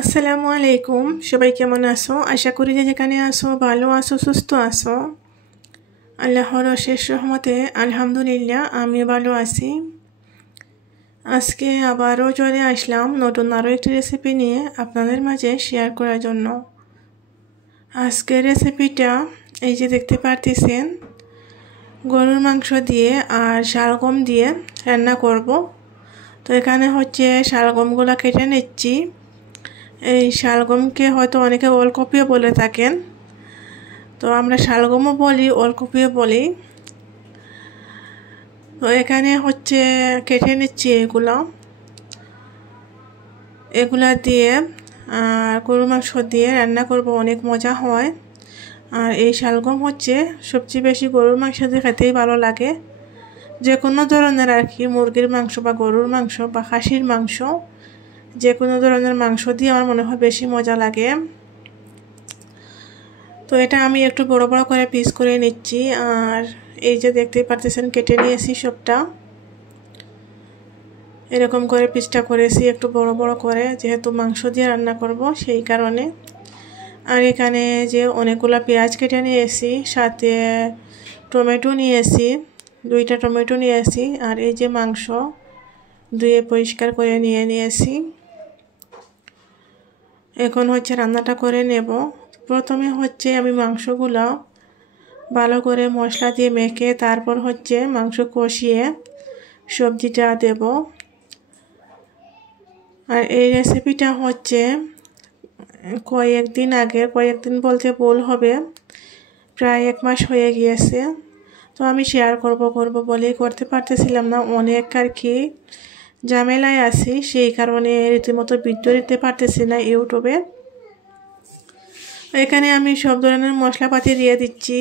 আসসালামু আলাইকুম, সবাই কেমন আছো? আশা করি যে যেখানে আছো ভালো আছো, সুস্থ আছো। আল্লাহর অশেষ রহমতে আলহামদুলিল্লাহ আমি ভালো আছি। আজকে আবারও চলে আসলাম নতুন আরও একটি রেসিপি নিয়ে আপনাদের মাঝে শেয়ার করার জন্য। আজকের রেসিপিটা এই যে দেখতে পারতেছেন, গরুর মাংস দিয়ে আর শালগম দিয়ে রান্না করব। তো এখানে হচ্ছে শালগমগুলো কেটে নিচ্ছি। এই শালগমকে হয়তো অনেকে ওলকপিও বলে থাকেন, তো আমরা শালগমও বলি, ওলকপিও বলি। তো এখানে হচ্ছে কেটে নিচ্ছি এগুলা দিয়ে আর গরুর মাংস দিয়ে রান্না করব, অনেক মজা হয়। আর এই শালগম হচ্ছে সবচেয়ে বেশি গরুর মাংস দিয়ে খেতেই ভালো লাগে। যে কোনো ধরনের আর কি, মুরগির মাংস বা গরুর মাংস বা খাসির মাংস, যে কোনো ধরনের মাংস দিয়ে আমার মনে হয় বেশি মজা লাগে। তো এটা আমি একটু বড় বড় করে পিস করে নিচ্ছি। আর এই যে দেখতেই পারতেছেন কেটে নিয়েছি সবটা, এরকম করে পিসটা করেছি একটু বড় বড় করে, যেহেতু মাংস দিয়ে রান্না করব সেই কারণে। আর এখানে যে অনেকগুলো পেঁয়াজ কেটে নিয়েছি, সাথে টমেটো নিয়েছি, 2টা টমেটো নিয়েছি। আর এই যে মাংস ধুয়ে পরিষ্কার করে নিয়েছি। এখন হচ্ছে রান্নাটা করে নেব। প্রথমে হচ্ছে আমি মাংসগুলো ভালো করে মশলা দিয়ে মেখে তারপর হচ্ছে মাংস কষিয়ে সবজিটা দেব। আর এই রেসিপিটা হচ্ছে কয়েকদিন বলতে ভুল হবে, প্রায় 1 মাস হয়ে গিয়েছে। তো আমি শেয়ার করব বলেই করতে পারতেছিলাম না, অনেক আর কি ঝামেলায় আছি, সেই কারণে রীতিমতো ভিডিও দিতে পারতেছি না ইউটিউবে। এখানে আমি সব ধরনের মশলাপাতি দিয়ে দিচ্ছি,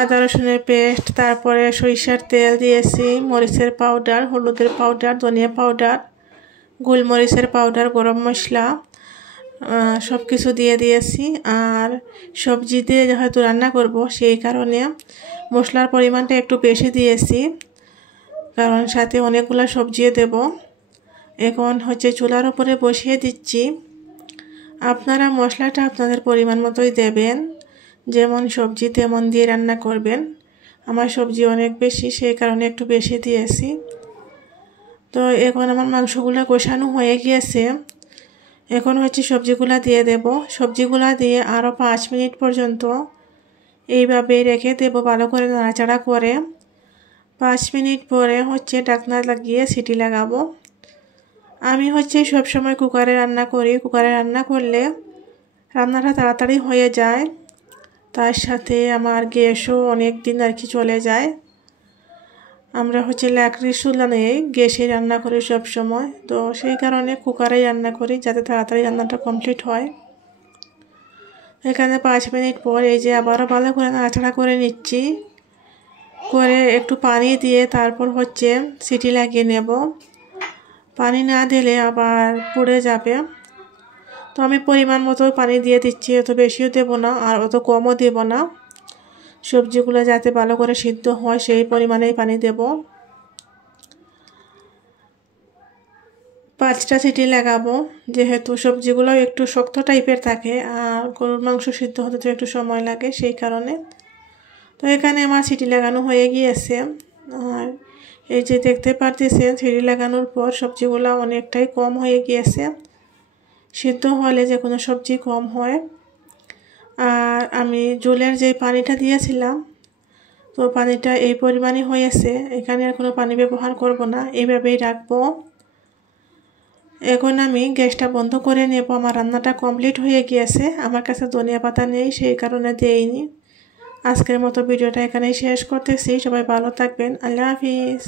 আদা রসুনের পেস্ট, তারপরে সরিষার তেল দিয়েছি, মরিচের পাউডার, হলুদের পাউডার, ধনিয়া পাউডার, গোলমরিচের পাউডার, গরম মশলা, সব কিছু দিয়ে দিয়েছি। আর সবজি দিয়ে যেহেতু রান্না করব সেই কারণে মশলার পরিমাণটা একটু বেশি দিয়েছি, কারণ সাথে অনেকগুলো সবজিও দেব। এখন হচ্ছে চুলার উপরে বসিয়ে দিচ্ছি। আপনারা মশলাটা আপনাদের পরিমাণ মতোই দেবেন, যেমন সবজি তেমন দিয়ে রান্না করবেন। আমার সবজি অনেক বেশি, সেই কারণে একটু বেশি দিয়েছি। তো এখন আমার মাংসগুলো কষানো হয়ে গিয়েছে, এখন হচ্ছে সবজিগুলা দিয়ে দেব। সবজিগুলা দিয়ে আরও 5 মিনিট পর্যন্ত এইভাবে রেখে দেব, ভালো করে নাড়াচাড়া করে। 5 মিনিট পরে হচ্ছে ঢাকনা লাগিয়ে সিটি লাগাবো। আমি হচ্ছে সবসময় কুকারে রান্না করি। কুকারে রান্না করলে রান্নাটা তাড়াতাড়ি হয়ে যায়, তার সাথে আমার গ্যাসও অনেক দিন আর কি চলে যায়। আমরা হচ্ছে লাকড়ির চুলা নিয়েই গ্যাসে রান্না করি সব সময়, তো সেই কারণে কুকারেই রান্না করি যাতে তাড়াতাড়ি রান্নাটা কমপ্লিট হয়। এখানে 5 মিনিট পর এই যে আবারও ভালো করে নাড়াচাড়া করে নিচ্ছি, করে একটু পানি দিয়ে তারপর হচ্ছে সিটি লাগিয়ে নেব। পানি না দিলে আবার পুড়ে যাবে। তো আমি পরিমাণ মতো পানি দিয়ে দিচ্ছি, অত বেশিও দেব না আর অত কমও দেব না। সবজিগুলো যাতে ভালো করে সিদ্ধ হয় সেই পরিমাণেই পানি দেব। 5টা সিটি লাগাবো, যেহেতু সবজিগুলো একটু শক্ত টাইপের থাকে আর গরুর মাংস সিদ্ধ হতে তো একটু সময় লাগে, সেই কারণে। তো এখানে আমার সিটি লাগানো হয়ে গিয়েছে। আর এই যে দেখতে পারতেছেন সিটি লাগানোর পর সবজিগুলো অনেকটাই কম হয়ে গিয়েছে। সিদ্ধ হলে যে কোনো সবজি কম হয়। আর আমি ঝোলের যে পানিটা দিয়েছিলাম, তো পানিটা এই পরিমাণই হয়েছে, এখানে আর কোনো পানি ব্যবহার করব না, এইভাবেই রাখবো। এখন আমি গ্যাসটা বন্ধ করে নেব। আমার রান্নাটা কমপ্লিট হয়ে গিয়েছে। আমার কাছে ধনিয়া পাতা নেই, সেই কারণে দেইনি। আজকের মতো ভিডিওটা এখানেই শেষ করতেছি। সবাই ভালো থাকবেন। আল্লাহ হাফিজ।